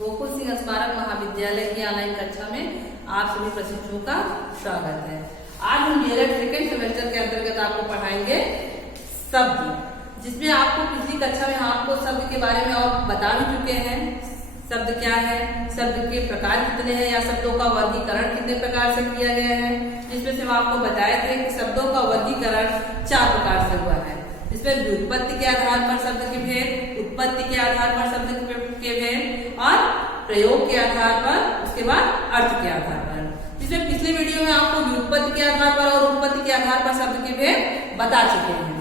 गोकुल सिंह स्मारक महाविद्यालय की ऑनलाइन कक्षा में आप सभी प्रशिक्षुओं का स्वागत है। आज हम डीएलएड सेकेंड सेमेस्टर के अंतर्गत आपको पढ़ाएंगे शब्द, जिसमें आपको पिछली कक्षा में आपको शब्द के बारे में और बता भी चुके हैं। शब्द क्या है, शब्द के प्रकार कितने हैं या शब्दों का वर्गीकरण कितने प्रकार से किया गया है। जिसमें से हम आपको बताए थे कि शब्दों का वर्गीकरण 4 प्रकार से हुआ है। इसमें व्युत्पत्ति के आधार पर शब्द के भेद, उत्पत्ति के आधार पर शब्द के भेद और प्रयोग के आधार पर, उसके बाद अर्थ के आधार पर। जिसमें पिछले वीडियो में आपको व्युत्पत्ति के आधार पर और उत्पत्ति के आधार पर शब्द के भेद बता चुके हैं।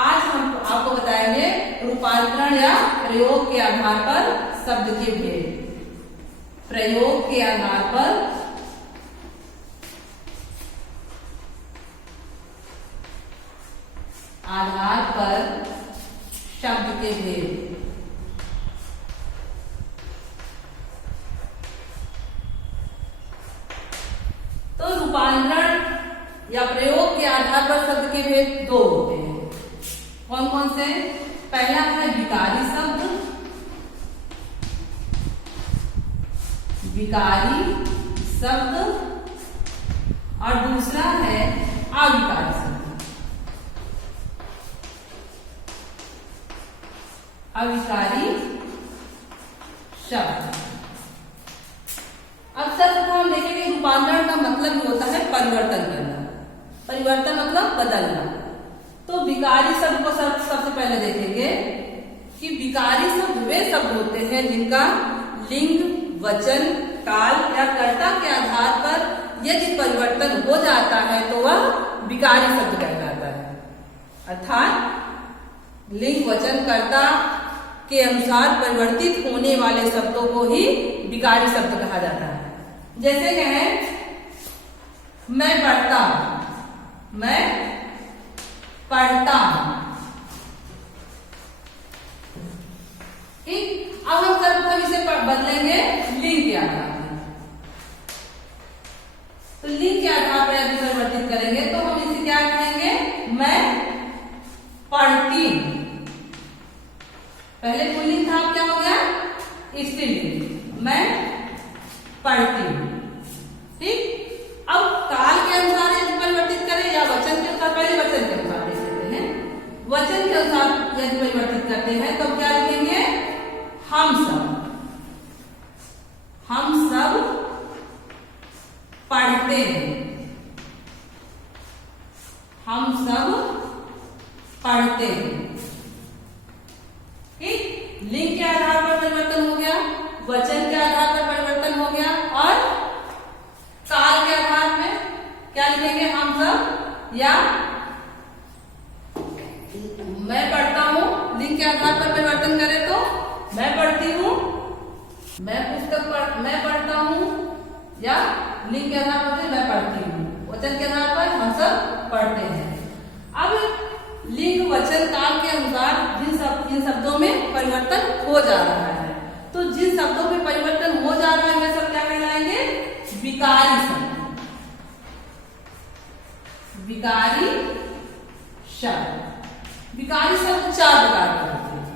आज हम आपको बताएंगे रूपांतरण या प्रयोग के आधार पर शब्द के भेद। प्रयोग के आधार पर शब्द के भेद। तो रूपांतरण या प्रयोग के आधार पर शब्द के भेद 2 होते हैं। कौन कौन से? पहला है विकारी शब्द, विकारी शब्द, और दूसरा है अविकारी शब्द। अविकारी शब्द। अब सर्वप्रथम हम देखेंगे रूपांतरण का मतलब होता है परिवर्तन करना। परिवर्तन मतलब बदलना। तो विकारी शब्द को सबसे पहले देखेंगे कि विकारी शब्द वे शब्द होते हैं जिनका लिंग, वचन, काल या कर्ता के आधार पर यदि परिवर्तन हो जाता है तो वह विकारी शब्द कहलाता है। अर्थात लिंग, वचन, कर्ता के अनुसार परिवर्तित होने वाले शब्दों को ही विकारी शब्द कहा जाता है। जैसे कहें मैं पढ़ता हूं, मैं पढ़ता हूं। ठीक, अब हम सर्वप्रथम इसे बदलेंगे लिंग के आधार पर। तो लिंग के आधार पर यदि परिवर्तित करेंगे तो हम इसे क्या कहेंगे? मैं पढ़ती हूं। पहले पुल्लिंग था, अब क्या हो गया? स्त्रीलिंग। मैं पढ़ती हूं। ठीक, अब काल के अनुसार यदि परिवर्तित करें या वचन के अनुसार, पहले वचन के अनुसार देख लेते हैं। वचन के अनुसार यदि परिवर्तित करते हैं तो क्या लिखेंगे? हम सब। हम सब पढ़ते हैं। हम सब पढ़ते हैं। ठीक, लिंग के आधार पर परिवर्तन हो गया, वचन के आधार पर परिवर्तन हो गया, और काल के आधार में क्या लिखेंगे? हम सब या मैं पढ़ता हूं। लिंग के आधार पर परिवर्तन करें तो मैं पढ़ती हूं, मैं पढ़ता हूं, या लिंग के आधार पर मैं पढ़ती हूं, वचन के आधार पर हम सब पढ़ते हैं। अब लिंग, वचन, काल के अनुसार जिन शब्दों में परिवर्तन हो जा रहा है, तो जिन शब्दों में परिवर्तन हो जा रहा है वे सब क्या कहलाएंगे? विकारी शब्द। विकारी शब्द। विकारी शब्द 4 प्रकार के होते हैं।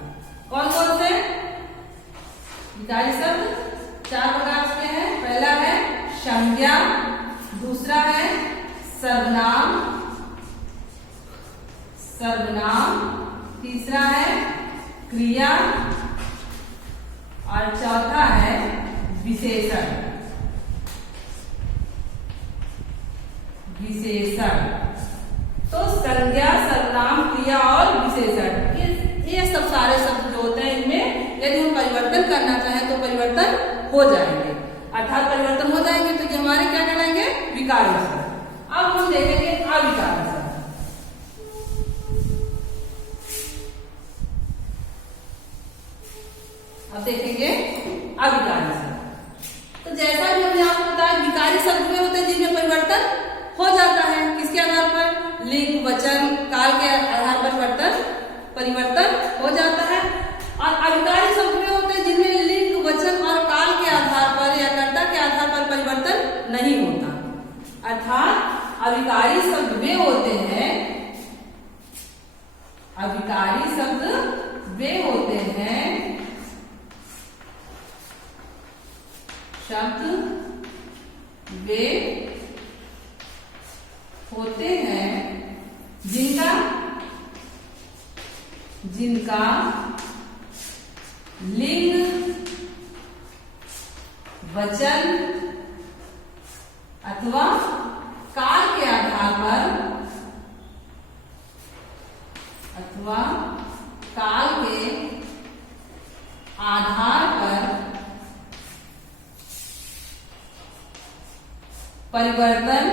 कौन कौन से? विकारी शब्द 4 प्रकार के हैं। पहला है संज्ञा, दूसरा है सर्वनाम, तीसरा है क्रिया, और चौथा है विशेषण। तो संज्ञा, सर्वनाम, क्रिया और विशेषण, ये सब सारे शब्द जो होते हैं इनमें यदि हम परिवर्तन करना चाहें तो परिवर्तन हो जाएंगे। अर्थात परिवर्तन हो जाएंगे तो ये हमारे क्या कहलाएंगे? विकारी शब्द। अब हम देखेंगे अविकारी शब्द। अब देखेंगे अविकारी शब्द। तो जैसा भी हमने आपको बताया, विकारी शब्द वे होते हैं जिनमें परिवर्तन हो जाता है। किसके आधार पर? लिंग, वचन, काल के आधार पर परिवर्तन हो जाता है। और अविकारी शब्द वे होते हैं जिनमें लिंग, वचन और काल के आधार पर या कर्ता के आधार पर परिवर्तन नहीं होता। अर्थात अविकारी शब्द वे होते हैं, अविकारी शब्द वे होते हैं शब्द वे होते हैं जिनका लिंग, वचन अथवा काल के आधार पर परिवर्तन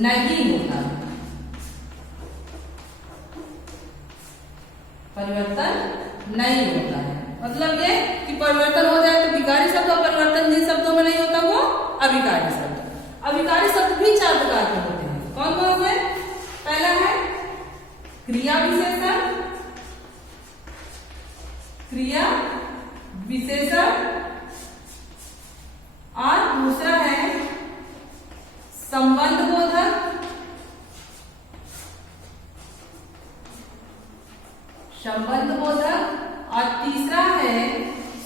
नहीं होता। मतलब ये कि परिवर्तन हो जाए तो विकारी शब्द और परिवर्तन जिन शब्दों में नहीं होता वो अविकारी शब्द। अविकारी शब्द भी 4 प्रकार के होते हैं। कौन कौन से? पहला है क्रिया विशेषण और दूसरा है संबंध बोधक, और तीसरा है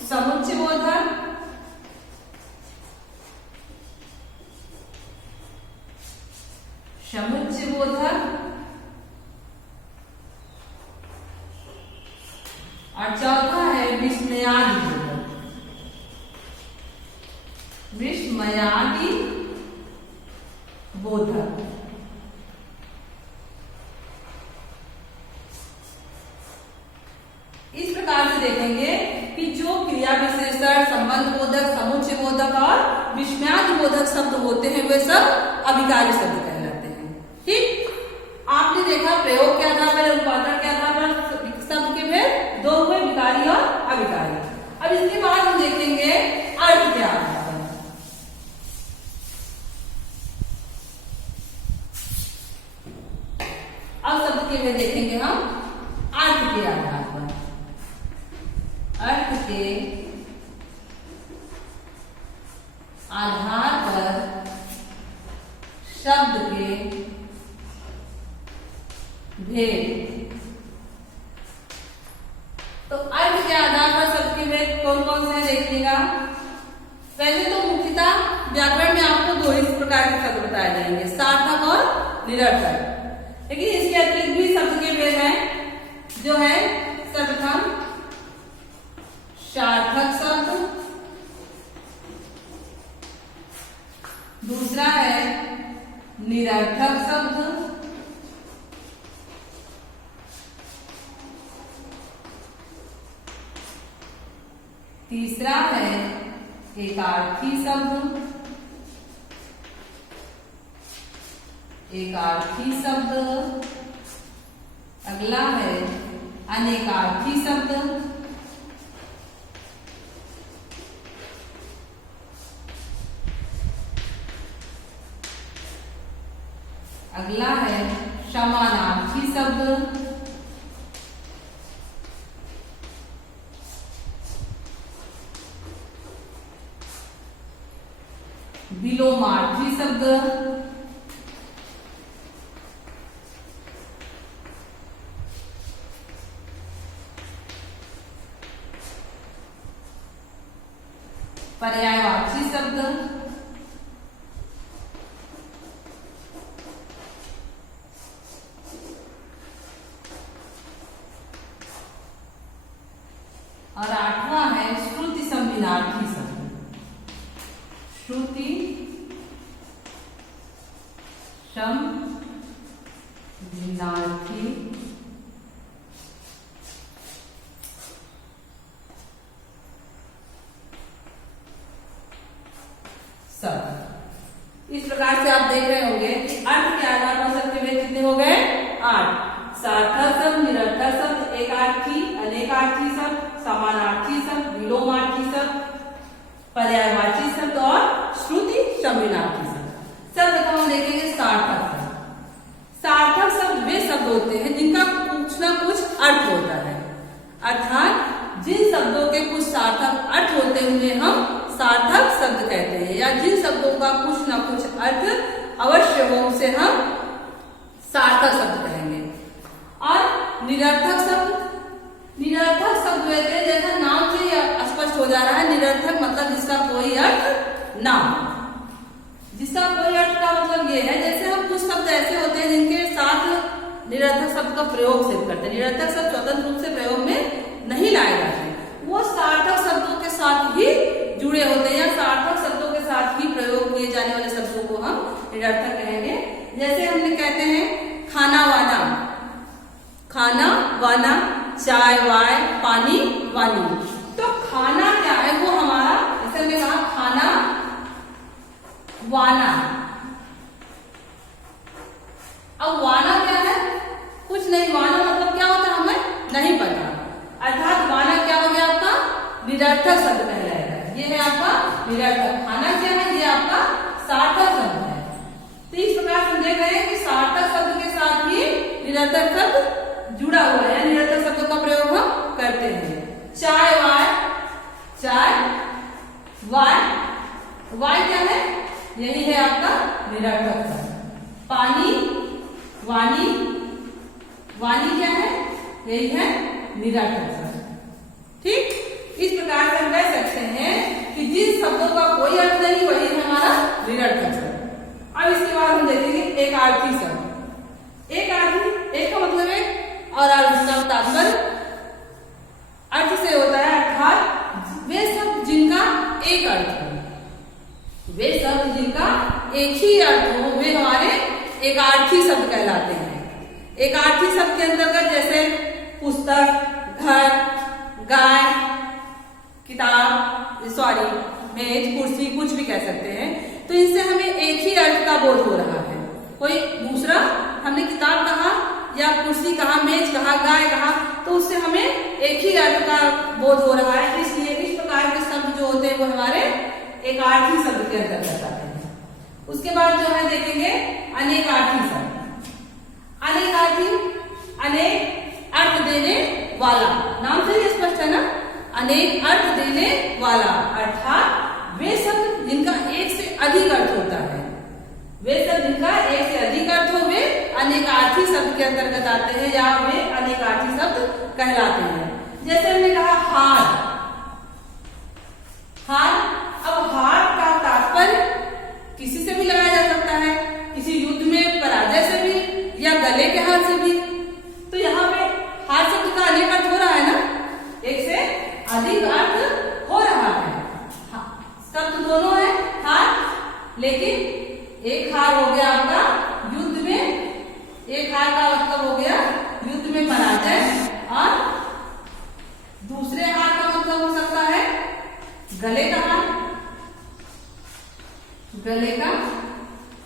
समुच्चय बोधक, और चौथा है विस्मयादि बोधक। इस प्रकार से देखेंगे कि जो क्रिया विशेषण, संबंध बोधक, समुच्चय बोधक और विस्मयादि बोधक शब्द होते हैं वे सब अविकारी शब्द कहलाते हैं। ठीक, आपने देखा प्रयोग के आधार पर, रूपांतरण के आधार पर शब्द के भेद 2 हुए, विकारी और अविकारी। अब इसके बाद हम देखेंगे अर्थ के आधार पर। अब शब्द के भेद देखेंगे हम अर्थ के आधार पर। अर्थ के आधार पर शब्द के भेद। तो अर्थ के आधार पर शब्द के भेद कौन कौन से देखिएगा। पहले तो मुख्यतः व्याकरण में आपको 2 ही प्रकार के शब्द बताए जाएंगे, सार्थक और निरर्थक। लेकिन इसके अतिरिक्त भी शब्द के भेद हैं, जो है सर्वप्रथम सार्थक शब्द, दूसरा है निरर्थक शब्द, तीसरा है एकार्थी शब्द, अगला है अनेकार्थी शब्द, अगला है समानार्थी शब्द, विलोमार्थी शब्द, पर्यायवाची शब्द, और 8वां है श्रुति संविनार्थी शब्द। श्रुति संविनार्थी शब्द। इस प्रकार से आप देख रहे होंगे कि अर्थ के आधार पर शब्द के भेद कितने हो गए? 8। सार्थक शब्द, निरर्थक शब्द, एकार्थी, अनेकार्थी शब्द, समानार्थी शब्द, विलोमार्थी शब्द, पर्यायवाची शब्द और श्रुति संविनार्थी शब्द। सर्वप्रथम हम देखेंगे सार्थक शब्द। सार्थक शब्द वे शब्द होते हैं जिनका कुछ ना कुछ अर्थ होता है, अर्थात जिन शब्दों के कुछ सार्थक अर्थ होते हैं उन्हें हम सार्थक शब्द कहते हैं, या जिन शब्दों का कुछ ना कुछ अर्थ अवश्य हो उसे हम सार्थक शब्द कहेंगे। और निरर्थक शब्द निरर्थक शब्द होते हैं, जैसा नाम से ही स्पष्ट हो जा रहा है, निरर्थक मतलब जिसका कोई अर्थ ना हो। जिसका कोई अर्थ का मतलब ये है, जैसे हम कुछ शब्द ऐसे होते हैं जिनके साथ निरर्थक शब्द का प्रयोग सिर्फ करते हैं। निरर्थक शब्द स्वतंत्र रूप से प्रयोग में नहीं लाए जाते, वो सार्थक शब्दों के साथ ही जुड़े होते हैं, या सार्थक शब्दों के साथ ही प्रयोग किए जाने वाले शब्दों को हम निरर्थक कहेंगे। जैसे हमने कहते हैं खाना वाना, खाना वाना, चाय वाय, पानी वानी। तो खाना क्या है, वो हमारा, जैसे हमने कहा खाना वाना। अब वाना क्या है, कुछ नहीं, वाना मतलब क्या होता है हमें नहीं पता, अर्थात वाना क्या हो गया आपका निरर्थक शब्द कहलाएगा। ये है आपका निरर्थक। खाना क्या है, ये आपका सार्थक शब्द है। तो इस प्रकार से देख रहे हैं कि सार्थक शब्द के साथ ही निरर्थक शब्द जुड़ा हुआ है, निरर्थक शब्दों का प्रयोग हम करते हैं। चाय वाय, चाय वाय, वाय क्या है, यही है आपका निरर्थक शब्द। पानी वानी, वानी क्या है, यही है निरर्थक शब्द। ठीक, इस प्रकार से हम कह सकते हैं कि जिन शब्दों का कोई अर्थ नहीं वही है हमारा निरर्थक शब्द। अब इसके बाद हम देखेंगे एक अर्थी शब्द। एक अर्थी, एक का मतलब है और इसका तात्पर्य अर्थ से होता है, अर्थात वे शब्द जिनका एक अर्थ हो, वे शब्द जिनका एक ही अर्थ हो, वे हमारे एक अर्थी शब्द कहलाते हैं। एक अर्थी शब्द के अंतर्गत जैसे पुस्तक, घर, गाय, किताब, सॉरी मेज, कुर्सी, कुछ भी कह सकते हैं। तो इनसे हमें एक ही अर्थ का बोध हो रहा है, कोई दूसरा, हमने किताब कहा या कुर्सी कहा, मेज कहा, गाय कहा, तो उससे हमें एक ही अर्थ का बोध हो रहा है। इसलिए इस प्रकार के शब्द जो होते हैं वो हमारे एक अर्थी शब्द के अंतर्गत आते हैं। उसके बाद जो है देखेंगे अनेकार्थी शब्द। अनेकार्थी, अनेक अर्थ देने वाला, नाम से ही स्पष्ट है ना, अनेक अर्थ देने वाला, अर्थात वे शब्द जिनका एक से अधिक अर्थ होता है, वे शब्द जिनका एक से अधिक अर्थ हो, वे अनेकार्थी शब्द के अंतर्गत आते हैं या वे अनेकार्थी शब्द कहलाते हैं। जैसे हमने कहा हार, हार, अब हार का तात्पर्य किसी से भी लगाया जा सकता है, किसी युद्ध में पराजय से भी या गले के हार से भी। तो यहाँ पे हार शब्द का अनेक अर्थ हो रहा है ना, एक से अधिक अर्थ हो रहा है। शब्द दोनों है हार, लेकिन एक हार हो गया आपका युद्ध में, एक हार का मतलब हो गया युद्ध में पराजय, और दूसरे हार का मतलब हो सकता है गले का हार, गले का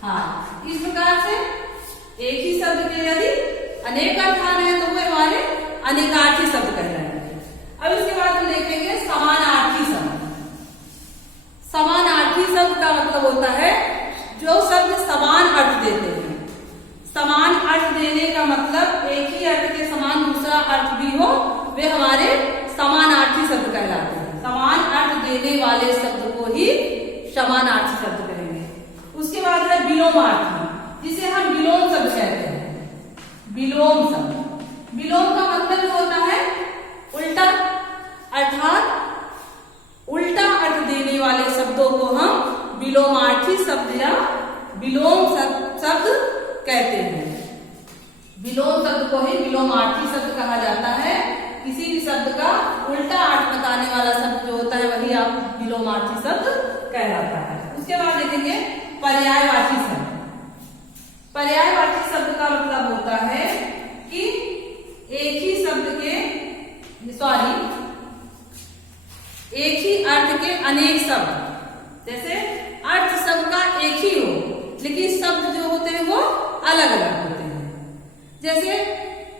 हार। इस प्रकार से एक ही शब्द के यदि अनेक अर्थ आ रहे हैं तो वे हमारे अनेकार्थी शब्द कहलाएंगे। अब इसके बाद हम देखेंगे समानार्थी शब्द। समानार्थी शब्द का मतलब होता है जो शब्द समान अर्थ देते हैं। समान अर्थ देने का मतलब एक ही अर्थ के समान दूसरा अर्थ भी हो, वे हमारे समानार्थी शब्द कहलाते हैं। समान अर्थ देने वाले शब्द को ही समानार्थी शब्द कहेंगे। उसके बाद है विलोमार्थी, जिसे हम विलोम शब्द कहते हैं। विलोम शब्द, विलोम का मतलब होता है उल्टा, अर्थात उल्टा अर्थ देने वाले शब्दों को हम विलोमार्थी शब्द या विलोम शब्द कहते हैं। विलोम शब्द को ही विलोमार्थी शब्द कहा जाता है। किसी भी शब्द का उल्टा अर्थ बताने वाला शब्द जो होता है वही आप विलोमार्थी शब्द कहलाता है। उसके बाद देखेंगे पर्यायवाची शब्द। पर्यायवाची शब्द का मतलब होता है कि एक ही शब्द के, एक ही अर्थ के अनेक शब्द, जैसे अर्थ शब्द का एक ही हो लेकिन शब्द जो होते हैं वो अलग अलग होते हैं। जैसे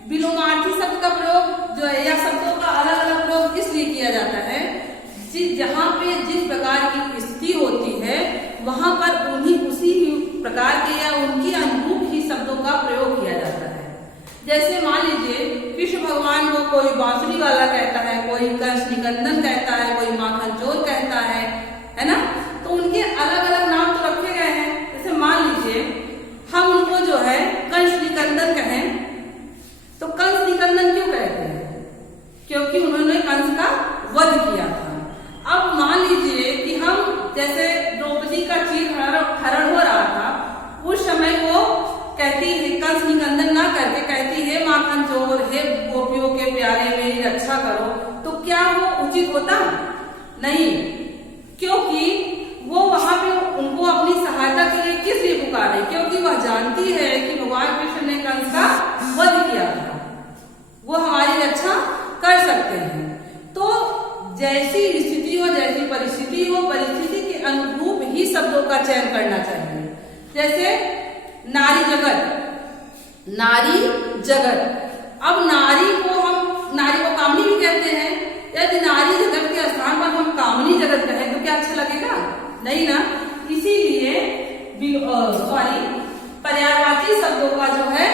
विलोमार्थी शब्द का प्रयोग जो है या शब्दों का अलग अलग प्रयोग इसलिए किया जाता है जहां पे जिस प्रकार की स्थिति होती है वहां पर उसी प्रकार के या उनकी अनुरूप ही शब्दों का प्रयोग किया जाता है। जैसे मान लीजिए कृष्ण भगवान को कोई बांसुरी वाला कहता है, कोई कंस निकंदन कहता है, कोई माखन चोर कहता है ना, तो उनके अलग अलग नाम तो रखे गए हैं। जैसे मान लीजिए हम उनको जो है कंस निकंदन कहें, तो कंस निकंदन क्यों कहते हैं? क्योंकि वध किया था। अब मान लीजिए कि हम जैसे द्रौपदी का चीर हरण हो रहा था, उस समय वो कहती है, कंस निकंदन ना करके कहती है माखन चोर, हे गोपियों के प्यारे मेरी रक्षा करो, तो क्या वो उचित होता? नहीं, क्योंकि वो वहां पे उनको अपनी सहायता के लिए किस लिए पुकारे? क्योंकि वह जानती है कि भगवान कृष्ण ने कंस का वध किया था, वो हमारी रक्षा कर सकते हैं। तो जैसी स्थिति हो, जैसी परिस्थिति हो, परिस्थिति के अनुरूप ही शब्दों का चयन करना चाहिए। जैसे नारी जगत, नारी जगत। अब नारी को कामनी भी कहते हैं। यदि नारी जगत के स्थान पर हम कामनी जगत कहें तो क्या अच्छा लगेगा? नहीं ना। इसीलिए पर्यायवाची शब्दों का जो है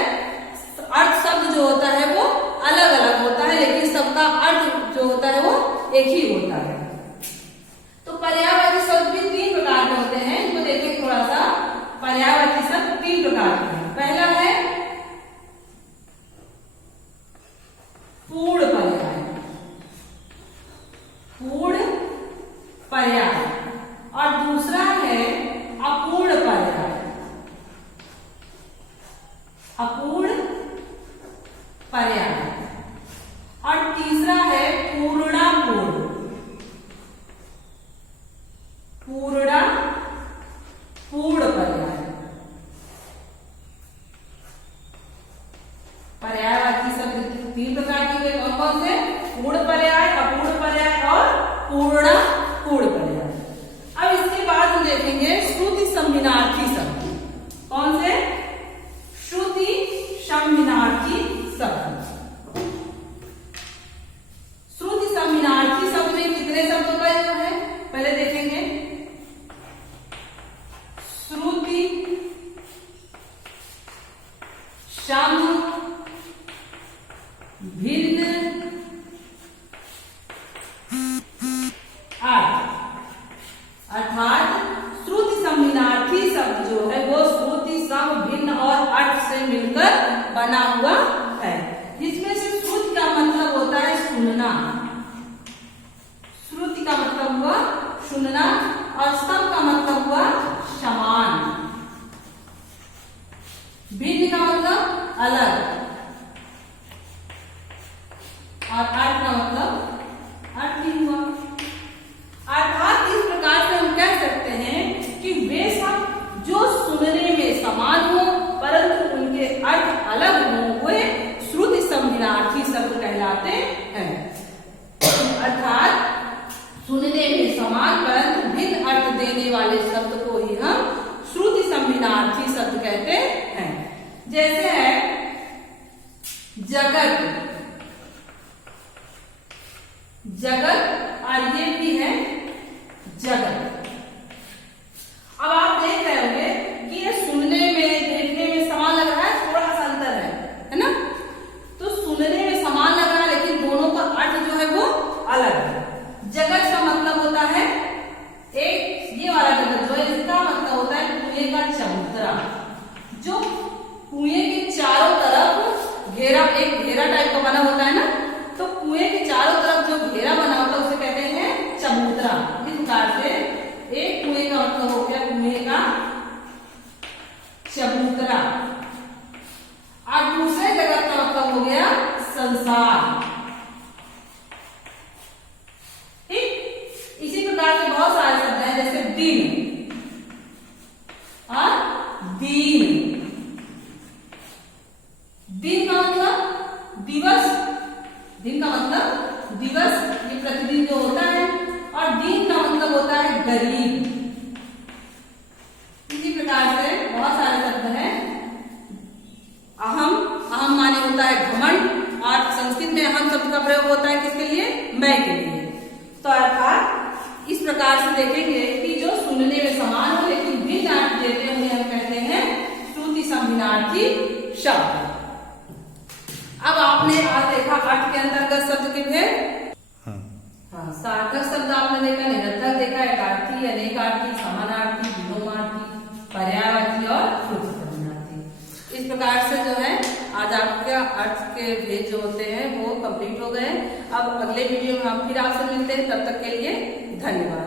अर्थ शब्द जो होता है वो अलग अलग होता है, लेकिन सबका अर्थ जो होता है वो एक ही होता है। तो पर्यायवाची शब्द भी 3 प्रकार के होते हैं। इनको देखें थोड़ा सा। पर्यायवाची शब्द 3 प्रकार के हैं। पहला है पूर्ण पर्याय, पूर्ण पर्याय, और दूसरा है अपूर्ण पर्याय, अपूर्ण पर्याय, और तीसरा है पूर्णापूर्ण, पूर्ण पर्याय। पर्यायवाची शब्द 3 प्रकार के हुए, कौन कौन से? पूर्ण पर्याय, अपूर्ण पर्याय और पूर्णापूर्ण पर्याय। अब इसके बाद हम देखेंगे श्रुति सम्मिनार्थी शब्द। कौन से? श्रुति सम्मिनार्थी शब्द। श्रुति सम्मिनार्थी शब्द में कितने शब्दों का योग है? पहले देखेंगे। श्रुति सम भिन्न अर्थ, अर्थात श्रुति सम्मिनार्थी शब्द जो है वो श्रुति सम भिन्न और अर्थ से मिलकर बना हुआ है। जिसमें से श्रुति का मतलब होता है सुनना, श्रुति का मतलब हुआ सुनना, और सम का मतलब हुआ समान, भिन्न का मतलब अलग, और अर्थ का मतलब अर्थ ही हुआ। अर्थात इस प्रकार से हम कह सकते हैं कि वे सब जो सुनने में समान हो परंतु उनके अर्थ अलग हो, वे श्रुति सम्मिनार्थी शब्द कहलाते हैं। अर्थात सुनने में समान परंतु भिन्न अर्थ देने वाले शब्द को ही हम श्रुति सम्मिनार्थी शब्द कहते हैं। जैसे है जगत, जगत, और ये भी है जगत। अब आप देख रहे होंगे कि ये सुनने में देखने में समान लग रहा है, थोड़ा सा अंतर है ना? तो सुनने में समान लग रहा है लेकिन दोनों का अर्थ जो है वो अलग है। जगत का मतलब होता है एक ये वाला जगत जो है, इसका मतलब होता है कुएं का चबूतरा, जो कुएं के चारों तरफ घेरा, एक घेरा टाइप का बना होता है ना, तो कुएं के चारों तरफ जो घेरा बना होता है उसे कहते हैं चबूतरा। इस प्रकार से एक कुएं का मतलब हो गया कुएं का चबूतरा, और दूसरे जगत का मतलब हो गया संसार। ठीक, इसी प्रकार से बहुत सारे शब्द हैं, जैसे दिन और दीन। दिन का मतलब दिवस, दिन का मतलब दिवस, ये प्रतिदिन जो होता है, और दीन का मतलब होता है गरीब। इसी प्रकार से बहुत सारे शब्द हैं। अहम, अहम माने होता है घमंड, और संस्कृत में अहम शब्द का प्रयोग होता है किसके लिए? मैं के लिए। तो अर्थात इस प्रकार से देखेंगे कि जो सुनने में समान हो लेकिन भिन्न अर्थ देते हुए हम कहते हैं श्रुति सम्मिनार्थी शब्द। अब आपने आज देखा अर्थ के अंतर्गत शब्द के भेद। हाँ, सार्थक शब्द आपने देखा, निरर्थक देखा, एकार्थी, अनेकार्थी, समानार्थी, विलोमार्थी, पर्यायवाची और श्रुति सम्मिनार्थी। इस प्रकार से जो है आज आपका अर्थ के भेद जो होते हैं वो कंप्लीट हो गए। अब अगले वीडियो में हम फिर आपसे मिलते हैं, तब तक के लिए धन्यवाद।